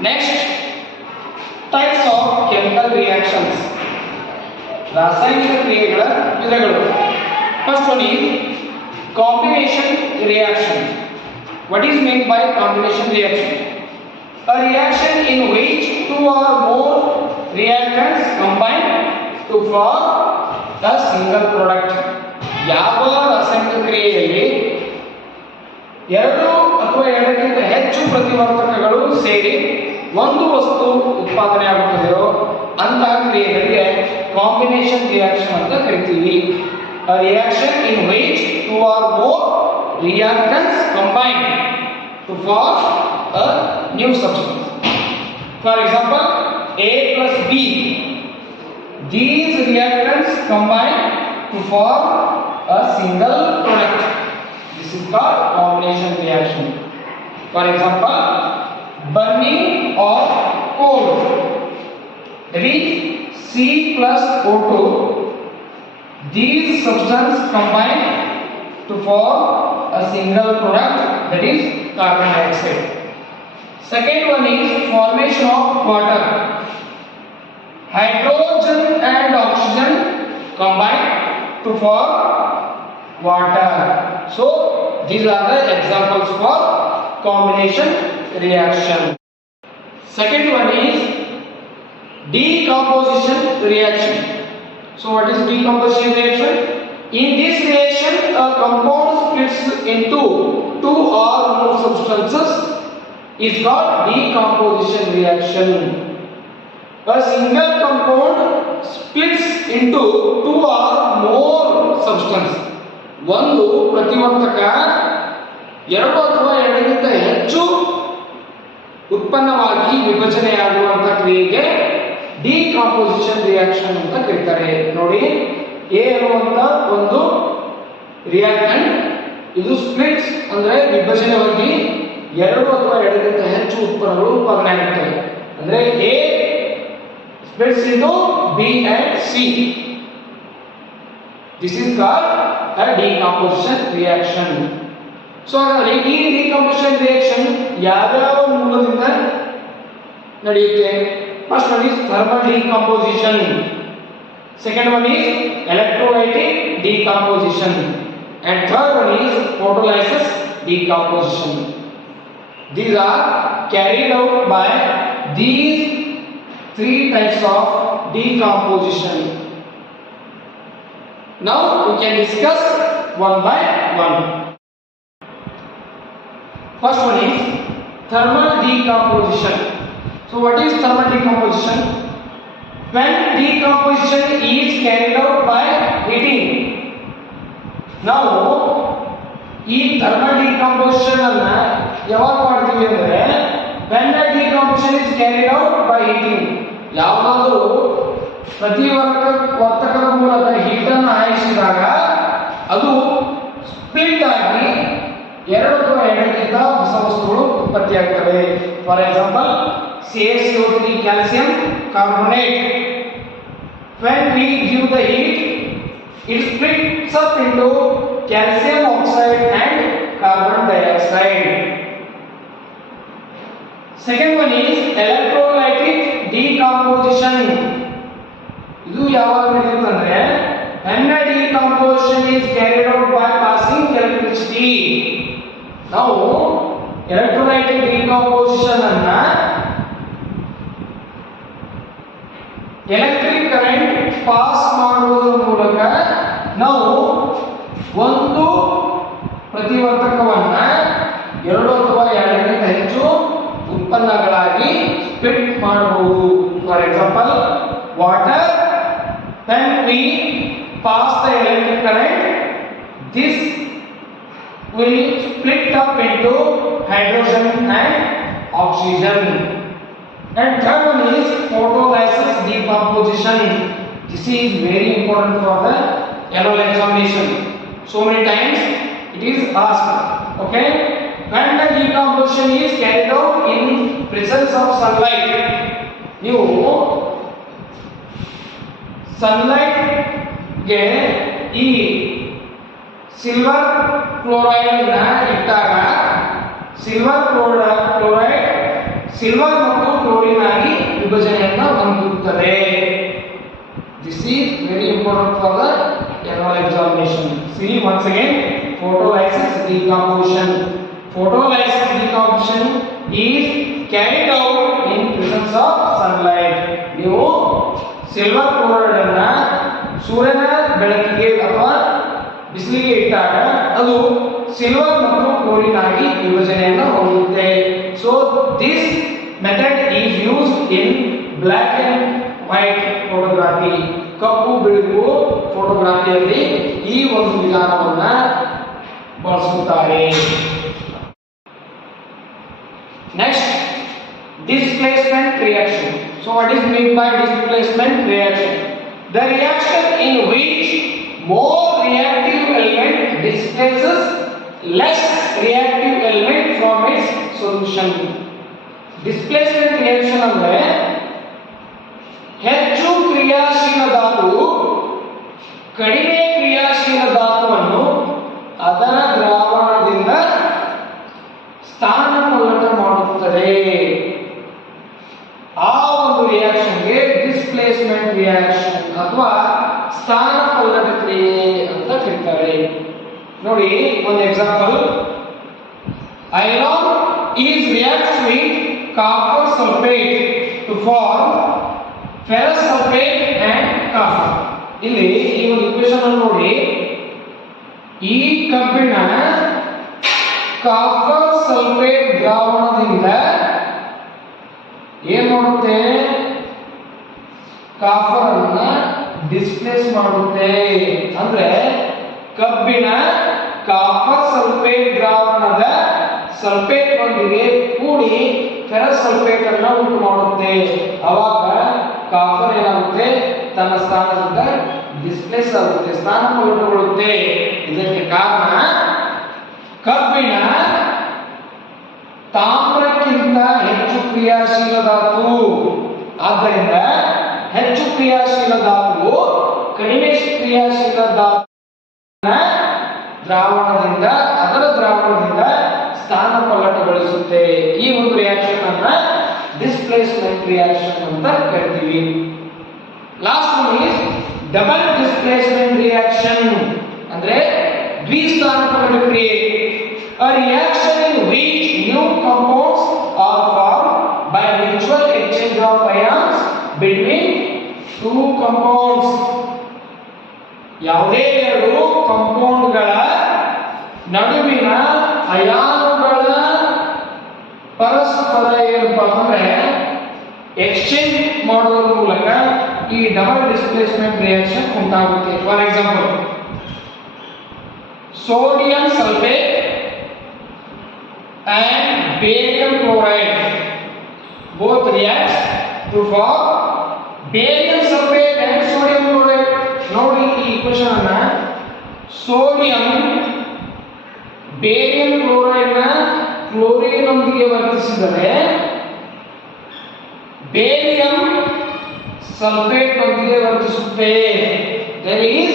Next, types of chemical reactions. ರಾಸಾಯನಿಕ ಕ್ರಿಯೆಗಳ ವಿಧಗಳು. First one is combination reaction. What is meant by combination reaction? A reaction in which two or more reactants combine to form a single product. ಯಾವ ರಾಸಾಯನಿಕ ಕ್ರಿಯೆಯಲ್ಲಿ ಎರಡು ಅಥವಾ ಎರಡಕ್ಕಿಂತ ಹೆಚ್ಚು ಪ್ರತಿವರ್ತಕಗಳು ಸೇರಿ ಒಂದು ವಸ್ತು ಉತ್ಪಾದನೆ ಆಗುತ್ತದೆಯೋ ಅಂತಹ ಕ್ರಿಯೆಗಳಿಗೆ ಕಾಂಬಿನೇಷನ್ ರಿಯಾಕ್ಷನ್ ಅಂತ ಕರಿತೀವಿ. A reaction in which two or more reactants combine to form a new substance. For example, A plus B. These reactants combine to form a single product. This is called combination reaction. For example, burning of coal. That is C plus O2. These substances combine to form a single product, that is carbon dioxide. Second one is formation of water. Hydrogen and oxygen combine to form water. So these are the examples for combination reaction. Second one is decomposition reaction. So what is decomposition reaction? In this reaction, a compound splits into two or more substances is called decomposition reaction. A single compound splits into two or more substances. ಒಂದು ಪ್ರತಿವರ್ತಕ ಎರಡು ಅಥವಾ ಎರಡಕ್ಕಿಂತ ಹೆಚ್ಚು ಉತ್ಪನ್ನವಾಗಿ ವಿಭಜನೆಯಾಗುವಂತಹ ಕ್ರಿಯೆಗೆ decomposition reaction ಅಂತ ಕರೀತಾರೆ. ನೋಡಿ, ಎ ಅನ್ನುವಂತ ಒಂದು ರಿಯಾಕ್ಟೆಂಟ್, ಇದು ಸ್ಪ್ಲಿಟ್ಸ್ ಅಂದ್ರೆ ವಿಭಜನೆ ಹೊಂದಿ ಎರಡು ಅಥವಾ ಎರಡಕ್ಕಿಂತ ಹೆಚ್ಚು ಉತ್ಪನ್ನಗಳು ಉತ್ಪಾದನೆ ಆಗುತ್ತವೆ. ಅಂದ್ರೆ A splits into B and C. This is called a decomposition reaction. So ಈ decomposition reaction ಯಾವ್ಯಾವ ಮೂಲದಿಂದ ನಡೆಯುತ್ತೆ? First one is thermal decomposition. Second one is electrolytic decomposition. And third one is photolysis decomposition. These are carried out by these three types of decomposition. Now we can discuss one by one. First one is thermal decomposition. So what is thermal decomposition? When decomposition is carried out by heating. Now ಈ thermal decomposition ಅನ್ನ ಯಾವಾಗ ಮಾಡ್ತೀವಿ ಅಂದ್ರೆ when the decomposition is carried out by heating. ಯಾವುದಾದರೂ ಪ್ರತಿವರ್ತಕದ ಮೂಲಕ heat ಅನ್ನು ಹಾಯಿಸಿದಾಗ ಅದು split ಆಗಿ ಎರಡು ಅಥವಾ ಎರಡಕ್ಕಿಂತ ಹೊಸ ವಸ್ತುಗಳು ಉತ್ಪತ್ತಿಯಾಗುತ್ತವೆ. For example CaCO3 calcium carbonate. When we give the heat, it splits up into calcium oxide and carbon dioxide. Second one is electrolytic decomposition. ಇದು ಯಾವಾಗ ನಡೆಯುತ್ತೆ ಅಂದ್ರೆ when the decomposition is carried out by passing electricity. ನಾವು electrolytic decomposition ಅನ್ನ electric current pass ಮಾಡುವುದರ ಮೂಲಕ ನಾವು ಒಂದು ಪ್ರತಿವರ್ತಕವನ್ನ ಎರಡು ಅಥವಾ ಎರಡಕ್ಕಿಂತ ಹೆಚ್ಚು ಉತ್ಪನ್ನಗಳಾಗಿ ಸ್ಪ್ಲಿಟ್ ಮಾಡಬಹುದು. For example water, when we pass the electric current, this will split up into hydrogen and oxygen. And third one is photolysis decomposition. This is very important for the annual examination. So many times it is asked. Okay, when the decomposition is carried out in presence of sunlight, you sunlight ಗೆ ಈ silver chloride ನ ಇಟ್ಟಾಗ silver chloride silver ಮತ್ತು ವಿಭಜನೆಯನ್ನು ಹೊಂದುತ್ತದೆ. This is very important for the annual examination. See once again, photolysis decomposition. Photolysis decomposition is carried out in presence of sunlight. ನೀವು silver chloride ಅನ್ನ ಸೂರ್ಯನ ಬೆಳಕಿಗೆ ಅಥವಾ ಬಿಸಿಲಿಗೆ ಇಟ್ಟಾಗ ಅದು ಸಿಲ್ವರ್ ಮತ್ತು ಕ್ಲೋರಿನ್ ಆಗಿ ವಿಭಜನೆಯನ್ನು ಹೊಂದುತ್ತೆ. So this method is used in black and white photography. ಕಪ್ಪು ಬಿಳುಪು ಫೋಟೋಗ್ರಫಿಯಲ್ಲಿ ಈ ಒಂದು ವಿಧಾನವನ್ನ ಬಳಸುತ್ತಾರೆ. Next, displacement reaction. So what is meant by displacement reaction? The reaction in which more reactive element displaces less reactive element from its solution. Displacement reaction ಅಂದ್ರೆ ಹೆಚ್ಚು ಕ್ರಿಯಾಶೀಲ ಧಾತು ಕಡಿಮೆ ಕ್ರಿಯಾಶೀಲ ಧಾತುವನ್ನು ಅದರ ದ್ರಾವಣದಿಂದ ಸ್ಥಾನಪಲ್ಲಟ ಮಾಡುತ್ತದೆ. ಆ ಒಂದು ರಿಯಾಕ್ಷನ್ಗೆ ಡಿಸ್ಪ್ಲೇಸ್ಮೆಂಟ್ ರಿಯಾಕ್ಷನ್ ಅಥವಾ ಸ್ಥಾನಪಲ್ಲಟ ಕ್ರಿಯೆ ಅಂತ ಕರೀತಾರೆ. ನೋಡಿ ಒಂದು example, iron is reacts with copper sulphate to form ferrous sulphate and copper. ಇಲ್ಲಿ ಈ ಒಂದು ಇಕ್ವೇಶನ್ ಅನ್ನು ನೋಡಿ, ಈ ಕಬ್ಬಿಣ ಕಾಪರ್ ಸಲ್ಫೇಟ್ ದ್ರಾವಣದಿಂದ ಏನ್ ಮಾಡುತ್ತೆ, ಕಾಪರ್ ಅನ್ನ ಡಿಸ್ಪ್ಲೇಸ್ ಮಾಡುತ್ತೆ. ಅಂದ್ರೆ ಕಬ್ಬಿಣ ಕಾಪರ್ ಸಲ್ಫೇಟ್ ದ್ರಾವಣದ ಸಲ್ಫೇಟ್ ನೊಂದಿಗೆ ಕೂಡಿ ಫೆರಸ್ ಸಲ್ಫೇಟ್ ಅನ್ನ ಉಂಟು ಮಾಡುತ್ತೆ. ಅವಾಗ ಕಾಪರ್ ಏನಾಗುತ್ತೆ, ತನ್ನ ಸ್ಥಾನದಿಂದ ಡಿಸ್ಪ್ಲೇಸ್ ಆಗುತ್ತೆ, ಸ್ಥಾನಪಲ್ಲಟಗೊಳ್ಳುತ್ತೆ. ಇದಕ್ಕೆ ಕಾರಣ ಕಬ್ಬಿಣ ತಾಮ್ರಕ್ಕಿಂತ ಹೆಚ್ಚು ಕ್ರಿಯಾಶೀಲ ಧಾತು. ಆದ್ದರಿಂದ ಹೆಚ್ಚು ಕ್ರಿಯಾಶೀಲ ಧಾತುವು ಕಡಿಮೆ ಕ್ರಿಯಾಶೀಲ ಧಾತುವಿನ ದ್ರಾವಣದಿಂದ ಅದರ ದ್ರಾವಣದಿಂದ ಸ್ಥಾನಪಲ್ಲಟಗೊಳಿಸುತ್ತೆ. ಈ ಒಂದು ರಿಯಾಕ್ಷನ್ ಅನ್ನ ಡಿಸ್ಪ್ಲೇಸ್ಮೆಂಟ್ ರಿಯಾಕ್ಷನ್ ಅಂತ ಕರಿತೀವಿ. Last one is double displacement reaction ಅಂದ್ರೆ ದ್ವಿಸ್ಥಾನಪಲ್ಲಟ ಕ್ರಿಯೆ. A reaction in which new compounds are formed by mutual exchange of ions between two compounds. ಯಾವುದೇ ಎರಡು ಕಾಂಪೌಂಡ್ಗಳ ನಡುವಿನ ಅಯಾನುಗಳ ಪರಸ್ಪರ ಏನಪ್ಪ ಅಂದ್ರೆ ಎಕ್ಸ್ಚೇಂಜ್ ಮಾಡೋದ್ರ ಮೂಲಕ ಈ ಡಬಲ್ ಡಿಸ್ಪ್ಲೇಸ್ಮೆಂಟ್ ರಿಯಾಕ್ಷನ್ ಉಂಟಾಗುತ್ತೆ. For example, sodium sulfate and barium chloride both react to form barium sulfate and sodium chloride. ನೋಡಿ ಈ ಈಕ್ವೇಶನ್ ಅನ್ನ, ಸೋಡಿಯಂ ಬೇರಿಯಂ ಕ್ಲೋರೈಡ್ ನ ಕ್ಲೋರಿನ್ ನೊಂದಿಗೆ ವರ್ತಿಸಿದರೆ ಬೇರಿಯಂ ಸಲ್ಫೇಟ್ ನೊಂದಿಗೆ ವರ್ತಿಸುತ್ತೆ. There is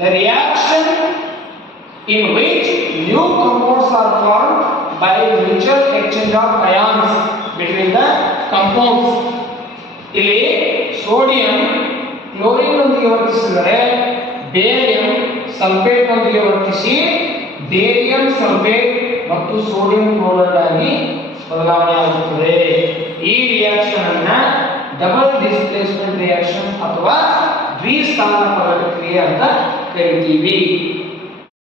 the reaction in which new compounds are formed by mutual exchange of ions between the compounds. ಇಲ್ಲಿ sodium chlorine ನೊಂದಿಗೆ ವರ್ತಿಸಿದರೆ barium sulphate ನೊಂದಿಗೆ ವರ್ತಿಸಿ ಬೇರಿಯಂ ಸಲ್ಫೇಟ್ ಮತ್ತು sodium chloride ಆಗಿ ಬದಲಾವಣೆ ಆಗುತ್ತದೆ. ಈ ರಿಯಾಕ್ಷನ್ ಅನ್ನ ಡಬಲ್ ಡಿಸ್ಪ್ಲೇಸ್ಮೆಂಟ್ ರಿಯಾಕ್ಷನ್ ಅಥವಾ ದ್ವಿಸ್ಥಾನಪಲ್ಲಟ ಕ್ರಿಯೆ ಅಂತ ಕರಿತೀವಿ.